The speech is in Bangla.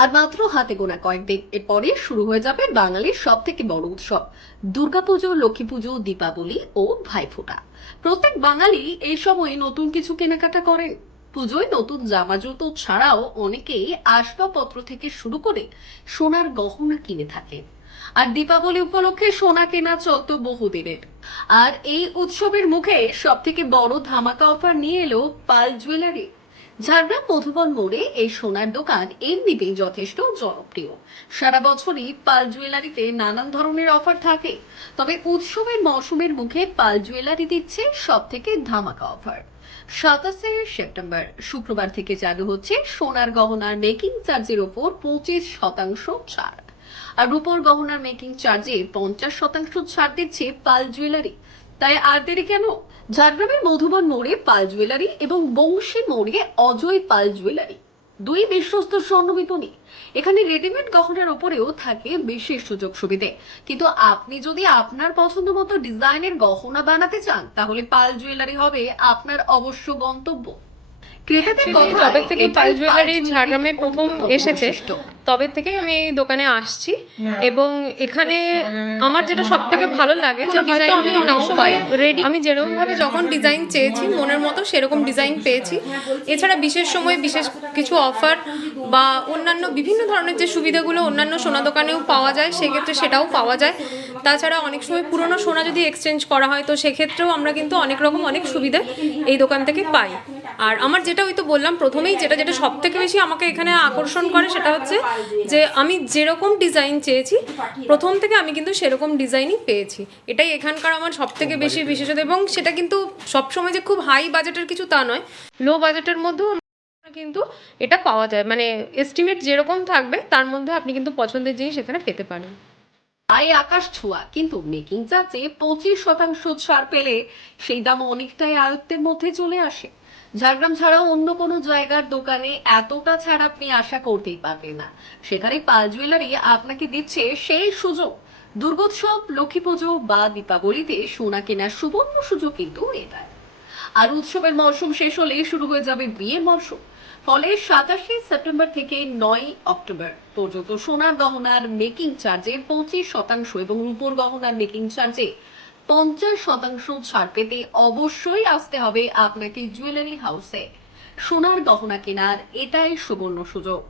আর মাত্র হাতে গোনা কয়েকদিন, এরপরে শুরু হয়ে যাবে বাঙালির সব থেকে বড় উৎসব দুর্গাপুজো, লক্ষ্মী পুজো, দীপাবলি ও ভাইফোঁটা। প্রত্যেক বাঙালি এই সময় নতুন কিছু কেনাকাটা করেন। পুজোয় নতুন জামা জুতো ছাড়াও অনেকেই আসবাবপত্র থেকে শুরু করে সোনার গহনা কিনে থাকেন। আর দীপাবলি উপলক্ষে সোনা কেনা চলতো বহুদিনের। আর এই উৎসবের মুখে সব থেকে বড় ধামাকা অফার নিয়ে এলো পাল জুয়েলারি। ঝাড়গ্রাম মধুবন মোড়ে এই সোনার দোকান এমনিতেই যথেষ্ট জনপ্রিয়। সারা বছরই পাল জুয়েলারিতে নানান ধরনের অফার থাকে, তবে উৎসবের মৌসুমের মুখে পাল জুয়েলারি দিচ্ছে সব থেকে ধামাকা অফার। 27শে সেপ্টেম্বর শুক্রবার থেকে চালু হচ্ছে সোনার গহনার মেকিং চার্জের ওপর 25% ছাড়। আর রূপোর গহনার মেকিং চার্জে 50% ছাড় দিচ্ছে পাল জুয়েলারি। তাই আর দেরি কেন? ঝাড়গ্রামের মধুবন মোড়ে পাল জুয়েলারি এবং বংশী মোড়ে অজয় পাল জুয়েলারি, দুই বিশ্বস্ত স্বর্ণ বিপণী। এখানে রেডিমেড গহনার ওপরেও থাকে বিশেষ সুযোগ সুবিধে। কিন্তু আপনি যদি আপনার পছন্দ মতো ডিজাইনের গহনা বানাতে চান, তাহলে পাল জুয়েলারি হবে আপনার অবশ্য গন্তব্য। ক্রেতাদের Actually, কথায় যবে থেকে পাল এটাই জুয়েলারি জুয়েলারির ঝাড়গ্রামে প্রথম অন্যতম এসেছে বৈশিষ্ট্য। তবে থেকেই আমি এই দোকানে আসছি। এবং এখানে আমার যেটা সব থেকে ভালো লাগে যে হয়তো আমি অনেক সময় রেডি আমি যেরকম ভাবে যখন ডিজাইন চেয়েছি মনের মতো সেরকম ডিজাইন পেয়েছি। এছাড়া বিশেষ সময় বিশেষ কিছু অফার বা অন্যান্য বিভিন্ন ধরনের যে সুবিধাগুলো অন্যান্য সোনা দোকানেও পাওয়া যায় সেক্ষেত্রে সেটাও পাওয়া যায়। তাছাড়া অনেক সময় পুরনো সোনা যদি এক্সচেঞ্জ করা হয় তো সেক্ষেত্রেও আমরা কিন্তু অনেক রকম অনেক সুবিধা এই দোকান থেকে পাই। আর আমার যেটা ওই তো বললাম প্রথমেই, যেটা যেটা সব থেকে বেশি আমাকে এখানে আকর্ষণ করে সেটা হচ্ছে যে আমি যেরকম ডিজাইন চেয়েছি প্রথম থেকে আমি কিন্তু সেরকম ডিজাইনই পেয়েছি। এটাই এখানকার আমার সব থেকে বেশি বিশেষত, এবং সেটা কিন্তু সবসময় যে খুব হাই বাজেটের কিছু তা নয়, লো বাজেটের মধ্যেও কিন্তু এটা পাওয়া যায়। মানে এস্টিমেট যেরকম থাকবে তার মধ্যে আপনি কিন্তু পছন্দের জিনিস এখানে পেতে পারেন। আয় আকাশ ছোঁয়া, কিন্তু মেকিং চার্জে 25% ছাড় পেলে সেই দাম অনেকটাই আয়ত্তের মধ্যে চলে আসে। ঝাড়গ্রাম ছাড়াও অন্য কোনো জায়গার দোকানে এতটা ছাড় আপনি আশা করতেই পারবেন না। সেখানে পাল জুয়েলারি আপনাকে দিচ্ছে সেই সুযোগ। দুর্গোৎসব, লক্ষ্মী পুজো বা দীপাবলিতে সোনা কেনার সুবর্ণ সুযোগ কিন্তু এটা। আর উৎসবের মরশুম শেষ হলেই শুরু হয়ে যাবে বিয়ের মরশুম। ফলে 27শে সেপ্টেম্বর থেকে 9ই অক্টোবর পর্যন্ত সোনার গহনার মেকিং চার্জে 25% এবং রূপোর গহনার মেকিং চার্জে 50% ছাড় পেতে অবশ্যই আসতে হবে আপনাকে জুয়েলারি হাউসে। সোনার গহনা কেনার এটাই সুবর্ণ সুযোগ।